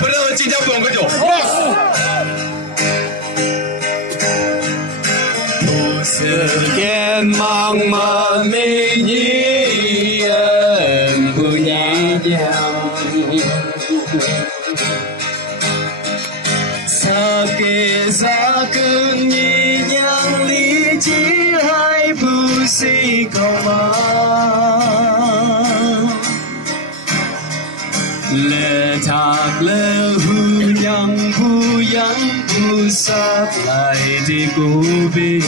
不是今天不用个酒。世间茫茫美女人不一样。Sakit yang licin hai pusi kau letak lehu yang pusat lai di gobe.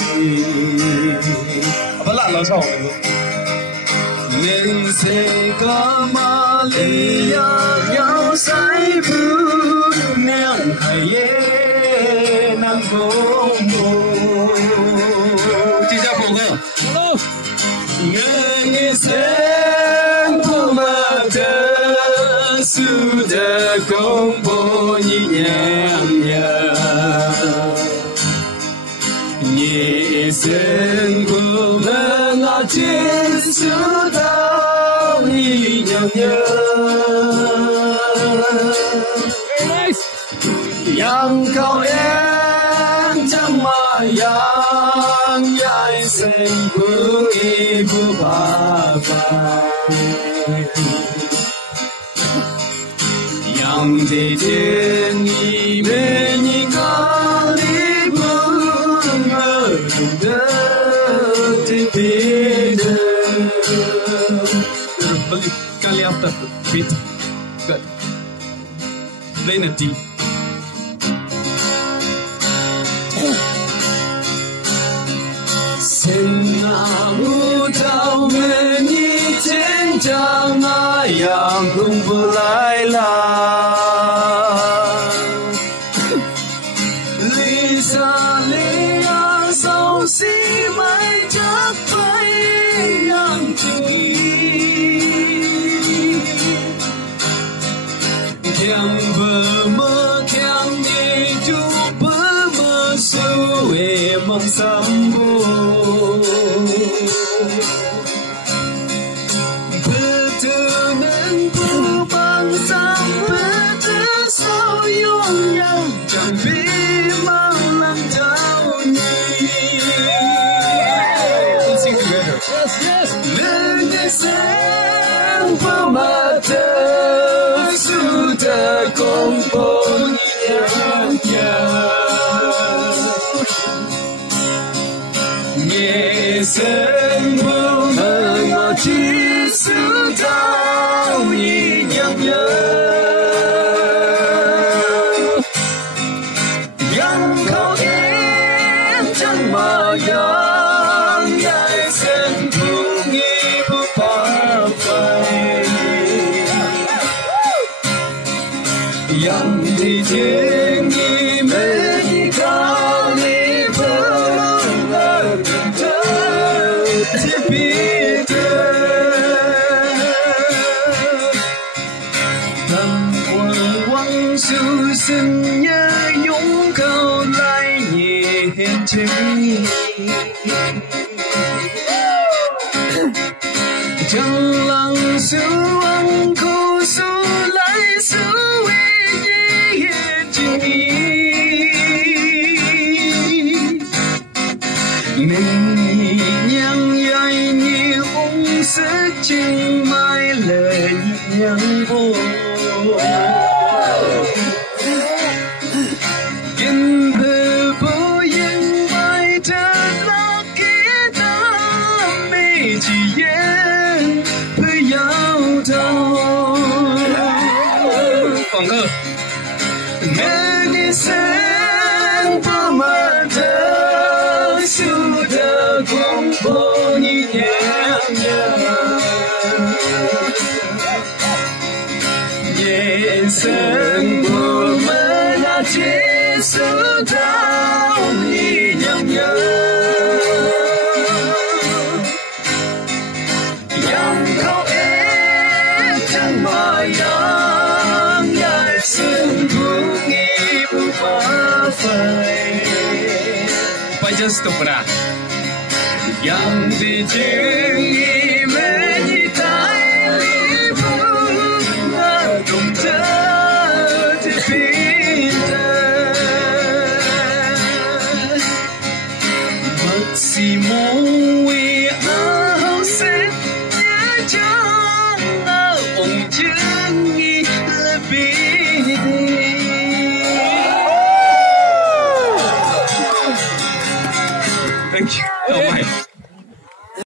Apa lah lo sao? Lên xe có mà lia nhau say bu nang hai ye. Chị ra phòng không? Nghe xem phụ mà thơ sư đờ công bố nhị nhàng nhàng. Nghe xem phụ mà ngọ trên sư đào nhị nhàng nhàng. Yang kau yang yai sen bu ibu bapa yang di thiên ni me ni ka li bu ngơ de ti ti de balik kali after beat good play na ti Senang utau menyitin jangan yang kumpulailah Lisa liang sau si mai chắc bay yang tinggi Kiang bermơ kiang itu bermesu emang sambung Sen buông ngọt chi sự đau nhị nhàng nhớ yang kau em chẳng mà yang yai sen buông ibu papai yang di thiên nghi mê ni cao ni vương ở Sự sinh nhớ dũng câu lại nhẹ chừng chẳng lặng sự ăn khu sự lại sự nhẹ chừng mình nhang dây như ung sẽ chừng mai lời nhang vô Quảng cơ nghe đi sen bơ mơ thơ siêu thơ không vô nhị nhàng nhàng nhẹ sen bơ mơ là chỉ sự đau nhị nhàng nhàng yang kau em chẳng mà just stop na. Yang di jengi menyitai libu na dong 是夢。